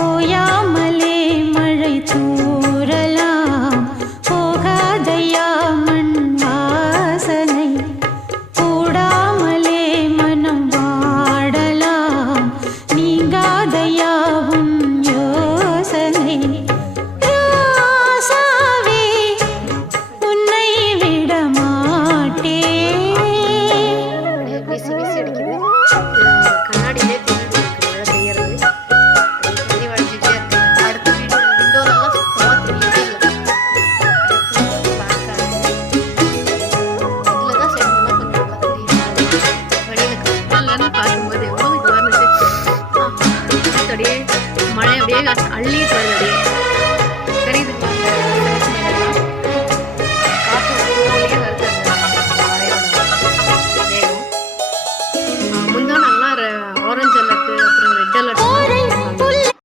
ஓயாமலே மழை தூறலாம் போகாதையா மண் வாசனை கூடாமலே மனம் வாடலாம் நீங்காதையா உன் யோசனை ராசாவே உன்னை விட மாட்டேன். வீசி வீசி அடிக்குது. கண்ணாடியிலே தெரியுது மழை பெய்யறது. தண்ணி வழிஞ்சிட்டே இருக்கு. அடுத்த விண்டோலெல்லாம் சுத்தமாக தெரியவே இல்லை. பார்க்க இதில் தான் செடிங்கெல்லாம் கொஞ்சம் நல்லா தெரியுது. வெளியில் கப்பல்லேருந்து பார்க்கும்போது எவ்வளோ இதுவாக இருந்துச்சு. அப்படியே மழை அப்படியே அள்ளிட்டு வருது. அப்படியே தெரியுதுங்களா?